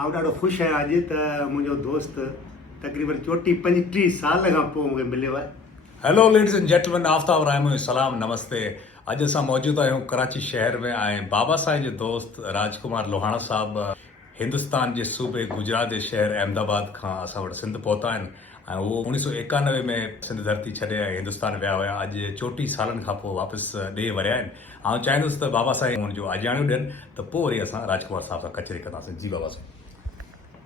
आउं ॾाढो ख़ुशि आहियां अॼु त मुंहिंजो दोस्त तक़रीबन 34 साल खां पोइ मूंखे मिलियो आहे। Hello ladies and gentleman, Aftab Raimo सलाम नमस्ते। अॼु असां मौजूदु आहियूं कराची शहर में ऐं बाबा साईं जे दोस्त राजकुमार लोहाणा साहब हिंदुस्तान जे सूबे गुजरात जे शहर अहमदाबाद खां असां वटि सिंध पहुता आहिनि ऐं उहो 1991 में सिंध धरती छॾे ऐं हिंदुस्तान विया हुया। अॼु 34 सालनि खां पोइ वापसि ॾे वरिया आहिनि। आउं चाहींदुसि त बाबा साईं हुनजो अॼाणियूं ॾियनि त पोइ वरी असां राजकुमार साहब सां कचहरी कंदासीं। जी बाबा साईं।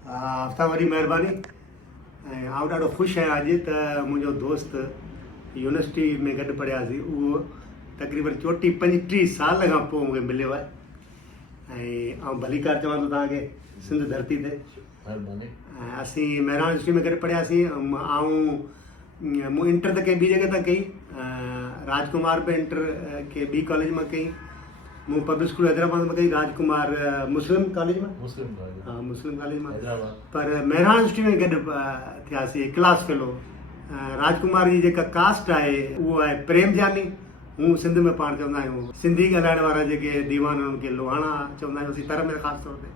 हफ़्ता वरी महिरबानी। ऐं आउं ॾाढो ख़ुशि आहियां अॼु त मुंहिंजो दोस्त यूनिवर्सिटी में गॾु पढ़ियासीं, उहो तक़रीबन 34 साल खां पोइ मूंखे मिलियो आहे। ऐं आउं भलीकार चवां थो तव्हांखे सिंध धरती ते। ऐं असीं महिराण यूनिवर्सिटी में गॾु पढ़ियासीं। मूं इंटर त कंहिं ॿी जॻह तां कई, राजकुमार बि इंटर के ॿी कॉलेज मां कई। मूं पब्लिक स्कूल हैदराबाद में कई, राजकुमार मुस्लिम कॉलेज में, मुस्लिम कॉलेज में। पर महिराण यूनिवर्सिटी में गॾु थियासीं क्लास फेलो। राजकुमार जी जेका कास्ट आहे उहो आहे प्रेमजानी। हूं सिंध में पाण चवंदा आहियूं सिंधी ॻाल्हाइण वारा जेके दीवान आहिनि उनखे लोहाणा चवंदा आहियूं असीं तर में ख़ासि तौर ते।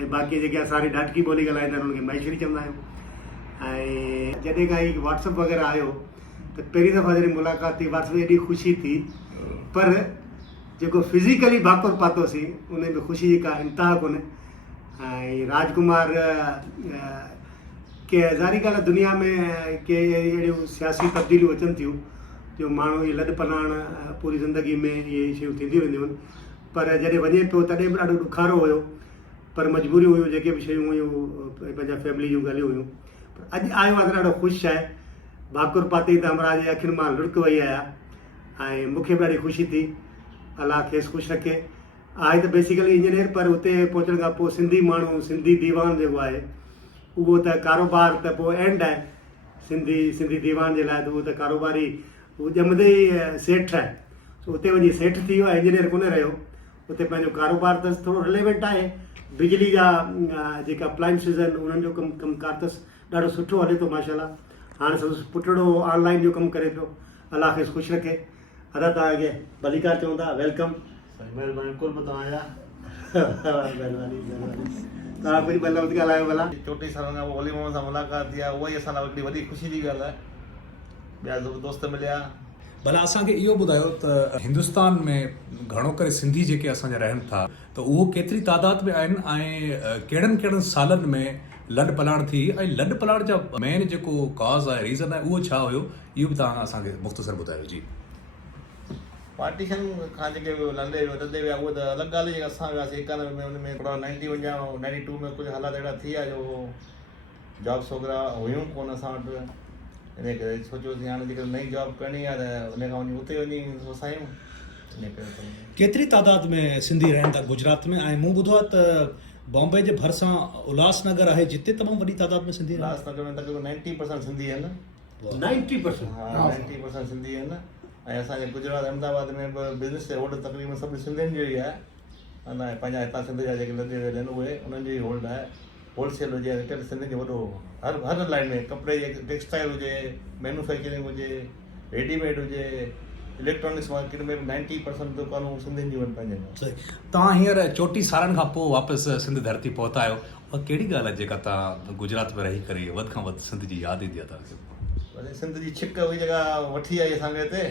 ऐं बाक़ी जेके असांजी ॾाढकी ॿोली ॻाल्हाईंदा आहिनि उनखे महेश्वरी चवंदा आहियूं। ऐं जॾहिं खां ई व्हाट्सअप वग़ैरह आयो त पहिरीं दफ़ा जॾहिं मुलाक़ात थी व्हाट्सअप में एॾी ख़ुशी थी, पर जेको फिज़िकली भाकुर पातोसीं उन में ख़ुशी जी का इंतिहा कोन्हे। ऐं राजकुमार के ज़ारी ॻाल्हि आहे, दुनिया में के अहिड़ियूं सियासी तब्दीलियूं अचनि थियूं जो माण्हू इहे लॾ पलाण पूरी ज़िंदगी में इहे शयूं थींदियूं रहंदियूं आहिनि। पर जॾहिं वञे पियो तॾहिं बि ॾाढो ॾुखारो हुयो, पर मजबूरियूं हुयूं, जेके बि शयूं हुयूं पंहिंजा फैमिली जूं ॻाल्हियूं हुयूं। पर अॼु आयो आहे त ॾाढो ख़ुशि आहे। भाकुर पाते त अमराज जे अखियुनि मां लुड़क वही आया ऐं मूंखे बि ॾाढी ख़ुशी थी। अलाह खेसि ख़ुशि रखे। आहे त बेसिकली इंजीनियर, पर हुते पहुचण खां पोइ सिंधी माण्हू सिंधी दीवान जेको आहे उहो त कारोबार त पोइ एंड आहे। सिंधी दीवान जे लाइ त उहो त कारोबारी, उहो ॼमंदे ई सेठ आहे। उते वञी सेठ थी वियो आहे, इंजीनियर कोन्हे रहियो। उते पंहिंजो कारोबार अथसि, थोरो रिलेवेंट आहे। बिजली जा जेका अप्लायंसिस आहिनि उन्हनि जो कमकार अथसि, ॾाढो सुठो हले थो माशाल्लाह। हाणे संदसि पुटड़ो ऑनलाइन जो कमु करे पियो। अलाह खेसि ख़ुशि रखे। अदा तव्हांखे भलीकार चऊं था, वेलकम। महिरबानी कुल तव्हांजा। महिरबानी तव्हां कुझु ॿ लफ़्ज़ ॻाल्हायो भला। 34 सालनि खां पोइ वली मोहम्मद सां मुलाक़ात थी आहे, उहा ई असां लाइ हिकिड़ी वॾी ख़ुशी जी ॻाल्हि आहे। ॿिया दोस्त मिलिया। भला असांखे इहो ॿुधायो त हिंदुस्तान में घणो करे सिंधी जेके असांजा रहनि था त उहो केतिरी तादाद में आहिनि ऐं कहिड़नि सालनि में लॾ पलाण थी, ऐं लॾ पलाण जा मेन जेको कॉज़ आहे, रीज़न आहे, उहो छा हुयो, इहो बि तव्हां असांखे मुख़्तसर ॿुधायो। जी। पार्टीशन खां जेके लंडे विया उहो त अलॻि ॻाल्हि जेका असां वियासीं 91 में, उन में थोरा 91 या 92 में कुझु हालात अहिड़ा थी विया जो जॉब्स वग़ैरह हुयूं कोन असां वटि। इन करे सोचियोसीं हाणे जेकर नई जॉब करणी आहे त उन खां वञी उते वञी वसायूं। इन करे केतिरी तादाद में सिंधी रहनि था गुजरात में? ऐं मूं ॿुधो आहे त बॉम्बे जे भरिसां उल्हासनगर आहे जिते तमामु वॾी तादाद में सिंधी। उल्हासनगर में तक़रीबन 90% सिंधी आहिनि। 90%? हा, 90% सिंधी आहिनि। ऐं असांजे गुजरात अहमदाबाद में बि बिज़नेस जे होल्ड तक़रीबन सभु सिंधियुनि जो ई आहे। अञा पंहिंजा हितां सिंध जा जेके लॾे वेल आहिनि उहे उन्हनि जो ई होल्ड आहे। होलसेल हुजे, रिटेल सिंधियुनि जो वॾो हर लाइन में, कपिड़े जे टेक्सटाइल हुजे, मैन्युफैक्चरिंग हुजे, रेडीमेड हुजे, इलेक्ट्रॉनिक्स मार्केट में बि 90% दुकानूं सिंधियुनि जूं आहिनि पंहिंजे। तव्हां हींअर 34 सालनि खां पोइ वापसि सिंध धरती पहुता आहियो, और कहिड़ी ॻाल्हि आहे जेका तव्हां गुजरात में रही करे वधि खां वधि सिंध जी यादि ईंदी आहे तव्हांखे? सिंध जी छिक हुई जेका वठी आई असांखे हिते।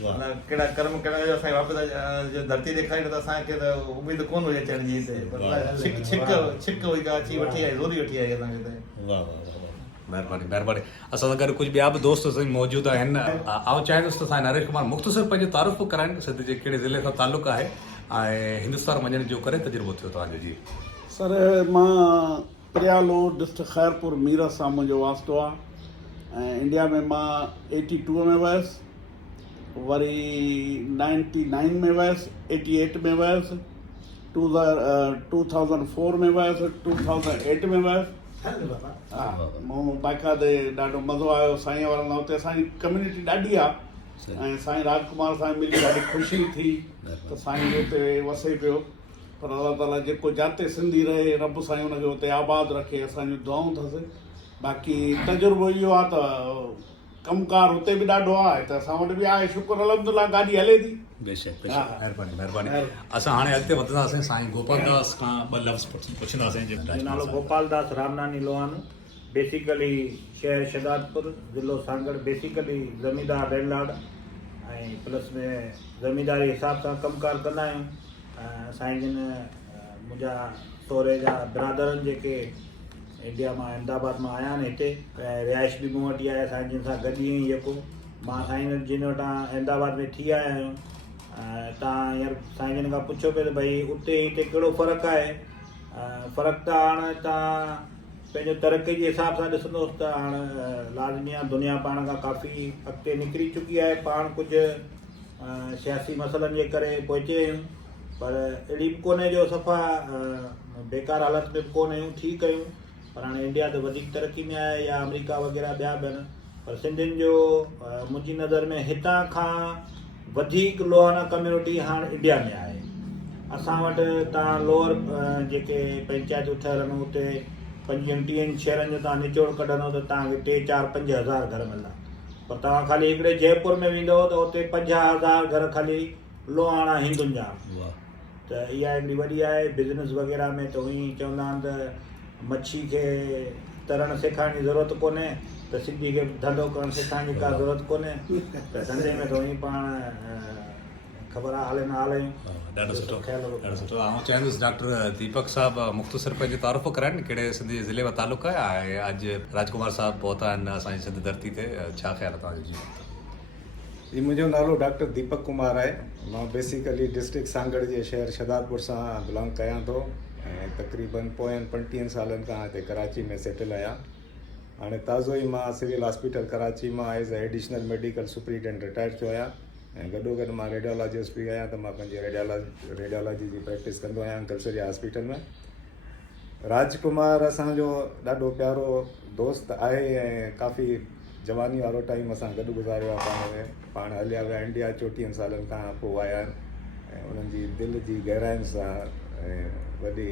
कहिड़ा कर्म कहिड़ा जो असांखे वापसि धरती ॾेखारी न त असांखे त उमेदु कोन हुई अचण जी हिते। छिक हुई का अची वठी आई, ज़ोरी वठी आई असांखे हिते। महिरबानी। असां सां गॾु कुझु ॿिया बि दोस्त मौजूदु आहिनि। आउं चाहींदुसि त नरेश कुमार मुख़्तसर पंहिंजो तारुफ़ कराइनि, सिंध जे कहिड़े ज़िले सां तालुक़ु आहे ऐं हिंदुस्तान वञण जो करे तजुर्बो थियो तव्हांजो। जी सर, मां प्रियालो डिस्ट्रिक्ट खैरपुर मीरत सां मुंहिंजो वास्तो आहे। ऐं इंडिया में मां 82 में वियुसि, वरी 99 में वियुसि, 88 में वियुसि, 2004 में वियुसि, 2008 में वियुसि। हा, मूं बाक़ाइदे ॾाढो मज़ो आयो साईं वारनि सां। हुते असांजी कम्यूनिटी ॾाढी आहे ऐं साईं राजकुमार सां मिली ॾाढी ख़ुशी थी त साईं हुते वसे पियो। पर अलाह ताला जेको जिते सिंधी रहे, रब साईं हुनखे हुते आबाद रखे, असांजूं दुआऊं अथसि। बाक़ी तजुर्बो इहो आहे त कमुकार हुते बि ॾाढो आहे, त असां वटि बि आहे, शुक्र अल्हम्दुलिल्लाह गाॾी हले थी। बेशक हा महिरबानी महिरबानी असां हाणे अॻिते वधंदासीं साईं गोपाल दास खां ॿ लफ़्ज़ पुछंदासीं मुंहिंजो नालो गोपाल दास रामनानी लोहानो, बेसिकली शहर शहदादपुर, ज़िलो सागड़, बेसिकली ज़मींदार लैंडलॉर्ड ऐं प्लस में ज़मींदारी हिसाब सां कमुकारु कंदा आहियूं। साईं जिन मुंहिंजा सहुरे जा ब्रादरनि जेके इंडिया मां अहमदाबाद मां आया आहिनि हिते, रिहाइश बि मूं वटि आहे साईं जिन सां गॾु ई जेको मां साईं जिन वटां अहमदाबाद में थी आया आहियूं। तव्हां हींअर साईं जिन खां पुछो पियो त भई उते हिते कहिड़ो फ़र्क़ु आहे। फ़र्क़ु त हाणे तव्हां पंहिंजो तरक़ी जे हिसाब सां ॾिसंदोसि त हाणे लाज़मी आहे दुनिया पाण खां काफ़ी अॻिते निकिरी चुकी आहे। पाण कुझु सियासी मसइलनि जे करे पहुचे आहियूं, पर अहिड़ी बि कोन्हे जो सफ़ा बेकार हालत में बि कोन आहियूं, ठीकु आहियूं। पर हाणे इंडिया त वधीक तरक़ी में आहे या अमेरिका वग़ैरह ॿिया बि आहिनि, पर सिंधियुनि जो मुंहिंजी नज़र में हितां खां वधीक लोहाना कम्यूनिटी हाणे इंडिया में आहे। असां वटि तव्हां लोअर जेके पंचायतूं ठहियल आहिनि उते 25-30 शहरनि जो तव्हां निचोड़ कढंदव त तव्हांखे 3-4-5 हज़ार घर मिलंदा, पर तव्हां ख़ाली हिकिड़े जयपुर में वेंदव त उते 50,000 घर खाली लोहाणा हिंदुनि जा। त इहा हिकिड़ी वॾी आहे। बिज़नेस वग़ैरह में त उअई चवंदा आहिनि त मच्छी खे तरणु सेखारण जी ज़रूरत कोन्हे, त सिंधी खे धंधो करणु सेखारण जी का ज़रूरत कोन्हे। त धंधे में त उअई पाण ख़बर आहे हाले न हाले। ॾाढो सुठो ॾाढो सुठो। ऐं चाहींदुसि डॉक्टर दीपक साहब मुख़्तसिर पंहिंजो तारुफ़ कराइनि कहिड़े सिंधी ज़िले में तालुक़ु आहे ऐं अॼु राजकुमार साहब पहुता आहिनि असांजी सिंध धरती ते, छा ख़्यालु आहे तव्हांजो? जी मुंहिंजो नालो डॉक्टर दीपक कुमार आहे। मां बेसिकली डिस्ट्रिक्ट सांगड़ जे शहर शहदादपुर सां बिलोंग कयां थो ऐं तक़रीबन पोयनि 35 सालनि खां हिते कराची में सेटल आहियां। हाणे ताज़ो ई मां सिविल हॉस्पिटल कराची मां as a additional medical superintendent retire थियो आहियां ऐं गॾोगॾु मां रेडियोलॉजिस्ट बि आहियां, त मां पंहिंजी रेडियोलॉजी जी प्रैक्टिस कंदो आहियां कलसरिया हॉस्पिटल में। राजकुमार असांजो ॾाढो प्यारो दोस्त आहे ऐं काफ़ी जवानी वारो टाइम असां गॾु गुज़ारियो आहे। पाण हलिया विया इंडिया 34 सालनि खां पोइ आया आहिनि ऐं उन्हनि जी दिलि जी गहराइनि सां ऐं वॾी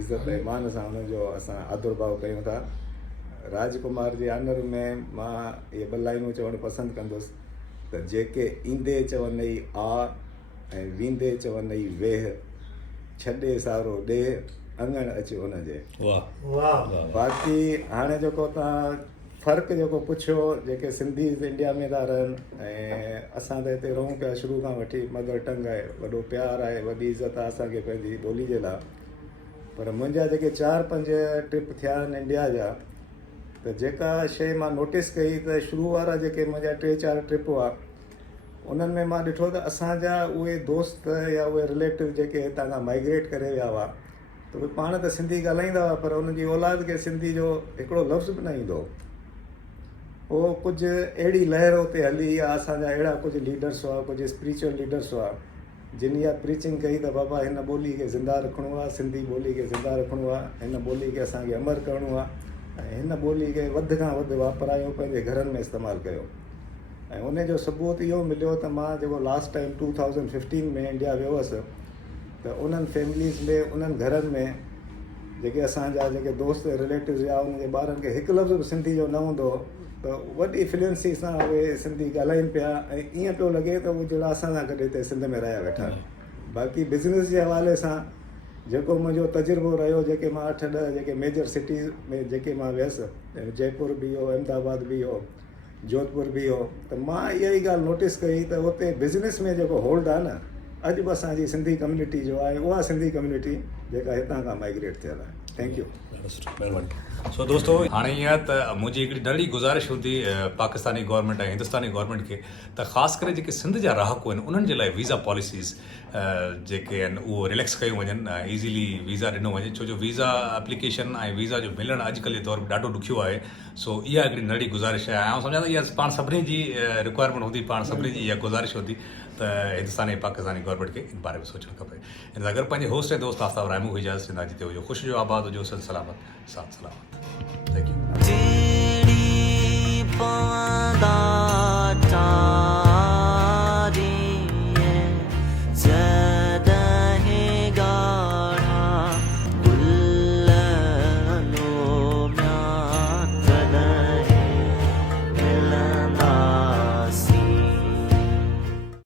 इज़त ऐं मान सां उनजो असां आदरभाव कयूं था। राजकुमार जे आनर में मां इहे 2 लाइनूं चवणु पसंदि कंदुसि त जेके ईंदे चवंदई आ ऐं वेंदे चवंदई वेह, छॾे सारो ॾे अङण अच उनजे। बाक़ी हाणे जेको तव्हां फ़र्क़ु जेको पुछियो, जेके सिंधी इंडिया में था रहनि ऐं असां त हिते रहूं पिया शुरू खां वठी, मदर टंग आहे, वॾो प्यारु आहे, वॾी इज़त आहे असांखे पंहिंजी ॿोली जे लाइ। पर मुंहिंजा जेके 4-5 ट्रिप थिया आहिनि इंडिया जा, त जेका शइ मां नोटिस कई त शुरू वारा जेके मुंहिंजा 3-4 ट्रिप हुआ उन्हनि में मां ॾिठो त असांजा उहे दोस्त या उहे रिलेटिव जेके हितां खां माइग्रेट करे विया हुआ त उहे पाण त सिंधी ॻाल्हाईंदा हुआ, पर उनजी औलाद खे सिंधी जो हिकिड़ो लफ़्ज़ बि न ईंदो। पोइ कुझु अहिड़ी लहर उते हली या असांजा अहिड़ा कुझु लीडर्स हुआ, कुझु स्पिरिचुअल लीडर्स हुआ जिन इहा प्रीचिंग कई त बाबा हिन ॿोली खे ज़िंदा रखिणो आहे, सिंधी ॿोली खे ज़िंदा रखिणो आहे, हिन ॿोली खे असांखे अमर करिणो आहे ऐं हिन ॿोली खे वधि खां वधि वापरायो, पंहिंजे घरनि में इस्तेमालु कयो। ऐं उनजो सबूत इहो मिलियो त मां जेको लास्ट टाइम 2015 में इंडिया वियो हुअसि त उन्हनि फैमिलीज़ में, उन्हनि घरनि में जेके असांजा जेके दोस्त रिलेटिव्स या उनजे ॿारनि खे हिकु लफ़्ज़ बि सिंधी जो न हूंदो त वॾी फ्लुएंसी सां उहे सिंधी ॻाल्हाइनि पिया ऐं ईअं पियो लॻे त उहे जहिड़ा असां सां गॾु हिते सिंध में रहिया वेठा। बाक़ी बिज़नेस जे हवाले सां जेको मुंहिंजो तजुर्बो रहियो, जेके मां 8-10 जेके मेजर सिटीज़ में जेके मां वियुसि, जयपुर बि हो, अहमदाबाद बि हो, जोधपुर बि हो, त मां इहा ई ॻाल्हि नोटिस कई त उते बिज़नेस में जेको होल्ड आहे न, अॼु बि असांजी सिंधी कम्यूनिटी जो आहे, उहा सिंधी कम्यूनिटी जेका हितां खां माइग्रेट थियल आहे। Thank you. महिरबानी। सो दोस्तों हाणे ईअं त मुंहिंजी हिकिड़ी नंढड़ी गुज़ारिश हूंदी पाकिस्तानी गवर्नमेंट ऐं हिंदुस्तानी गवर्नमेंट खे त ख़ासि करे जेके सिंध जा रहाकू आहिनि उन्हनि जे लाइ वीज़ा पॉलिसीज़ जेके आहिनि उहो रिलैक्स कयूं वञनि, ईज़ीली वीज़ा ॾिनो वञे, छो जो वीज़ा एप्लीकेशन ऐं वीज़ा जो मिलणु अॼुकल्ह जे दौर में ॾाढो ॾुखियो आहे। सो इहा हिकिड़ी नंढड़ी गुज़ारिश आहे। ऐं सम्झा थो इहा पाण सभिनी जी रिक्वायरमेंट हूंदी, पाण सभिनी जी इहा गुज़ारिश हूंदी त हिंदुस्तानी ऐं पाकिस्तानी गवर्नमेंट खे इन बारे में सोचणु खपे। इन सां गॾु पंहिंजे होस्ट ऐं दोस्त आफ्ताब रायमू खे इजाज़त ॾींदा जिते हुजो ख़ुशि जो आबाद हुजो, सन सलामत, साथ सलामत। Thank you.